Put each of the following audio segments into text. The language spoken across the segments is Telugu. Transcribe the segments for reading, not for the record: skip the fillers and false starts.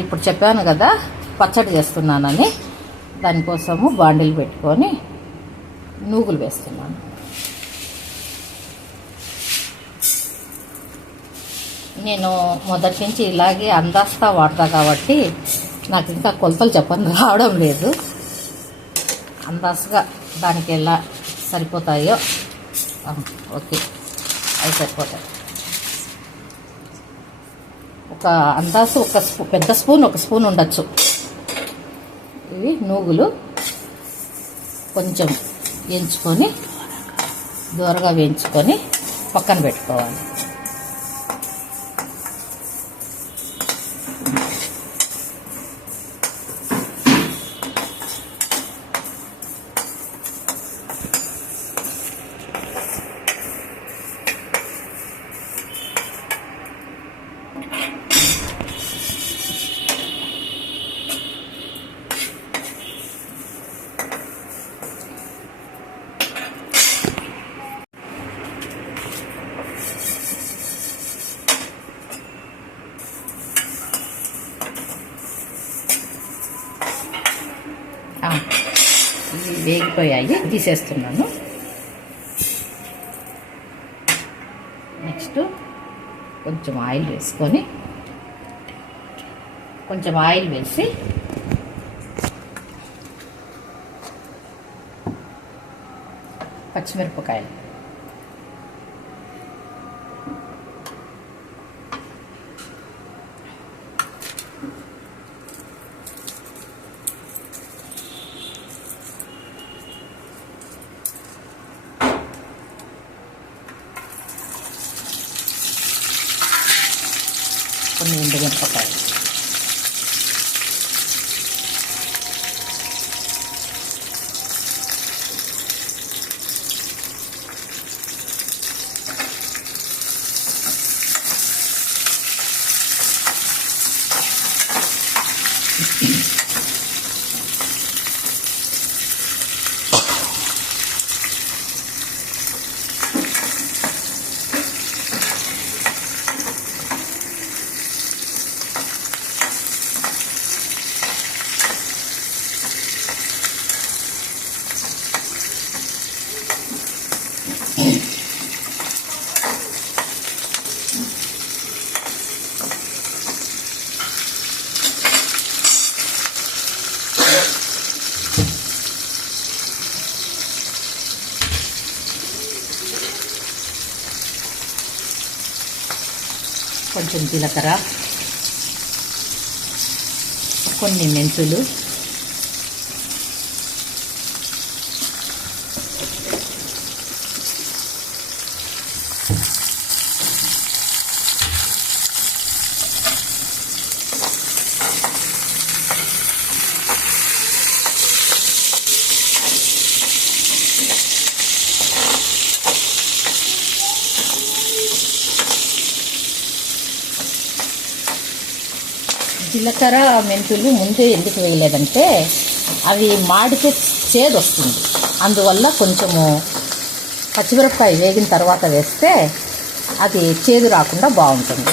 ఇప్పుడు చెప్పాను కదా పచ్చడి చేస్తున్నానని, దానికోసము బాండిల్ పెట్టుకొని నూగులు వేస్తున్నాను. నేను మొదటి నుంచి ఇలాగే అందాస్తా వాడతా కాబట్టి నాకు ఇంకా కొలతలు చెప్పని రావడం లేదు. అందాసుగా దానికి ఎలా సరిపోతాయో ఓకే అవి సరిపోతాయి. ఒక అందాసు పెద్ద స్పూన్, ఒక స్పూన్ ఉండొచ్చు. ఇవి నూగులు కొంచెం వేయించుకొని దూరగా వేయించుకొని పక్కన పెట్టుకోవాలి. ఇవి వేగిపోయాయి, తీసేస్తున్నాను. నెక్స్ట్ కొంచెం ఆయిల్ వేసుకొని, కొంచెం ఆయిల్ వేసి పచ్చిమిరపకాయలు, కొన్ని ఎండుమిరపకాయలు, కొంచెం జీలకర్ర, కొన్ని మెంతులు, జీలకర్ర మెంతులు ముందే ఎందుకు వేయలేదంటే అవి మాడితే చేదు వస్తుంది. అందువల్ల కొంచెము పచ్చిమిరపకాయ వేగిన తర్వాత వేస్తే అది చేదు రాకుండా బాగుంటుంది.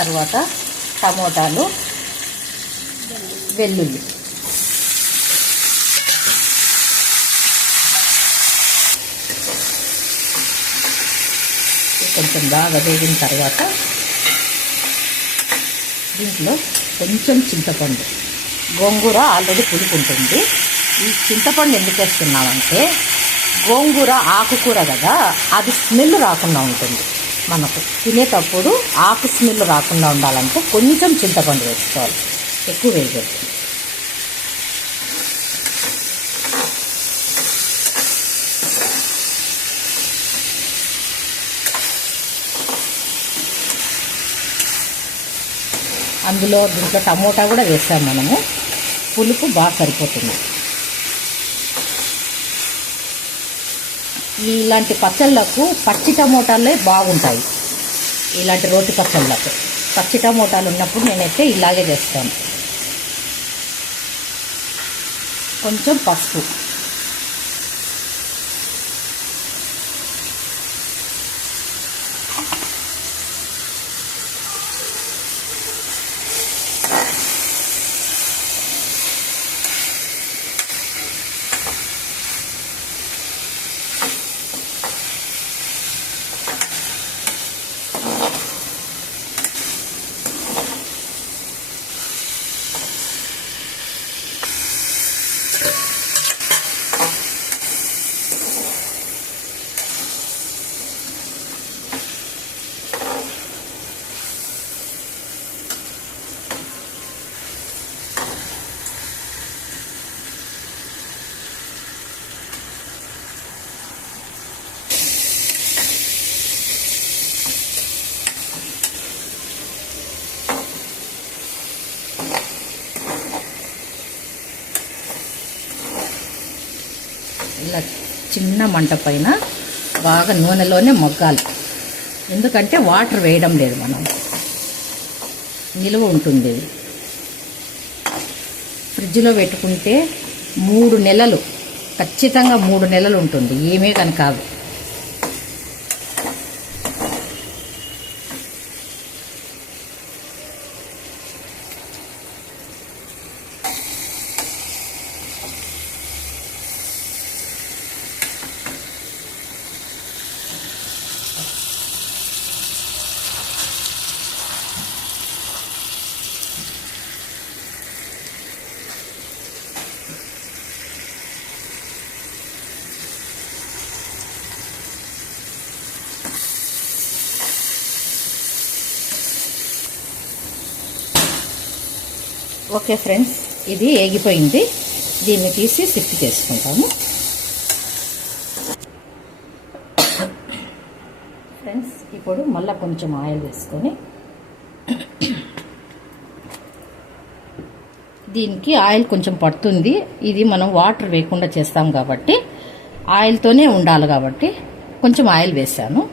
తర్వాత టమోటాలు, వెల్లుల్లి, కొంచెం బాగా వేగిన తర్వాత దీంట్లో కొంచెం చింతపండు, గోంగూర ఆల్రెడీ పులుపు ఉంటుంది. ఈ చింతపండు ఎందుకు వేస్తున్నామంటే గోంగూర ఆకుకూర కదా, అది స్మెల్ రాకుండా ఉంటుంది. మనకు తినేటప్పుడు ఆకు స్మెల్ రాకుండా ఉండాలంటే కొంచెం చింతపండు వేసుకోవాలి, ఎక్కువ వేయకూడదు. దీంట్లో టమోటా కూడా వేసాం మనము, పులుపు బాగా సరిపోతుంది. ఇలాంటి పచ్చళ్ళకు పచ్చి టమోటాలే బాగుంటాయి. ఇలాంటి రోటి పచ్చళ్ళకు పచ్చి టమోటాలు ఉన్నప్పుడు నేనైతే ఇలాగే చేస్తాను. కొంచెం పసుపు, ఇలా చిన్న మంట పైన బాగా నూనెలోనే మగ్గాలి. ఎందుకంటే వాటర్ వేయడం లేదు, మనం నిలువ ఉంటుంది. ఫ్రిడ్జ్లో పెట్టుకుంటే 3 నెలలు, ఖచ్చితంగా 3 నెలలు ఉంటుంది, ఏమీ కానీ కాదు. ఓకే ఫ్రెండ్స్, ఇది ఏగిపోయింది. దీన్ని తీసి సిఫ్ట్ చేసుకుంటాము. ఫ్రెండ్స్, ఇప్పుడు మళ్ళీ కొంచెం ఆయిల్ వేసుకొని దీనికి ఆయిల్ కొంచెం పడుతుంది. ఇది మనం వాటర్ వేయకుండా చేస్తాం కాబట్టి ఆయిల్తోనే ఉండాలి కాబట్టి కొంచెం ఆయిల్ వేసాను.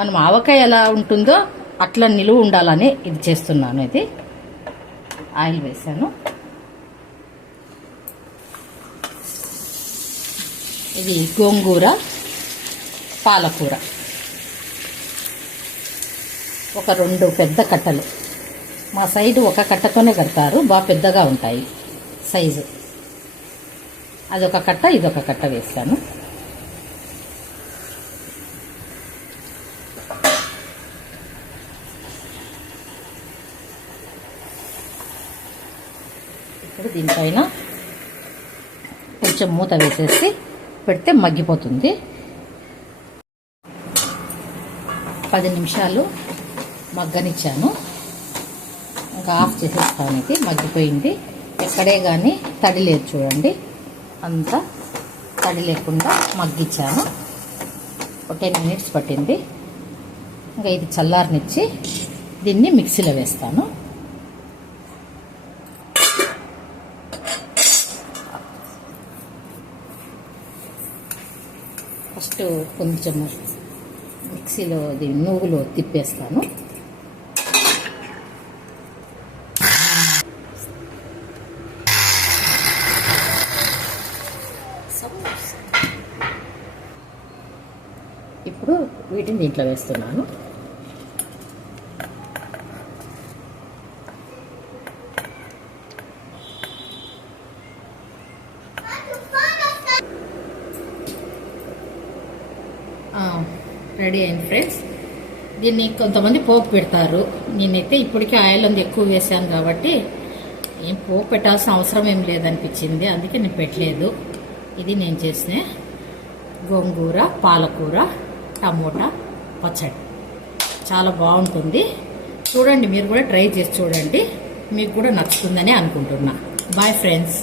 మనం ఆవకాయ ఎలా ఉంటుందో అట్లా నిలువ ఉండాలని ఇది చేస్తున్నాను. ఇది ఆయిల్ వేసాను. ఇది గోంగూర పాలకూర, ఒక 2 పెద్ద కట్టలు. మా సైడు ఒక కట్టతోనే కడతారు, బాగా పెద్దగా ఉంటాయి సైజు. అదొక కట్ట, ఇదొక కట్ట వేస్తాను. ఇప్పుడు దీనిపైన కొంచెం మూత వేసేసి పెడితే మగ్గిపోతుంది. 10 నిమిషాలు మగ్గనిచ్చాను. ఇంకా ఆఫ్ చేసేస్తాను. ఇది మగ్గిపోయింది. ఎక్కడే కానీ తడి లేదు, చూడండి. అంతా తడి లేకుండా మగ్గిచ్చాను. ఒక 10 మినిట్స్ పట్టింది. ఇంకా ఇది చల్లారనిచ్చి దీన్ని మిక్సీలో వేస్తాను. ఫస్ట్ కొంచెం మిక్సీలో నువ్వులు తిప్పేస్తాను. ఇప్పుడు వీటిని దీంట్లో వేస్తున్నాను. రెడీ అయింది ఫ్రెండ్స్. దీన్ని కొంతమంది పోపు పెడతారు. నేనైతే ఇప్పటికే ఆయిల్ అంత ఎక్కువ వేసాను కాబట్టి ఏం పోపు పెట్టాల్సిన అవసరం ఏం లేదనిపించింది, అందుకే నేను పెట్టలేదు. ఇది నేను చేసిన గోంగూర పాలకూర టమోటా పచ్చడి. చాలా బాగుంటుంది. చూడండి, మీరు కూడా ట్రై చేసి చూడండి. మీకు కూడా నచ్చుతుందని అనుకుంటున్నా. Boy friends.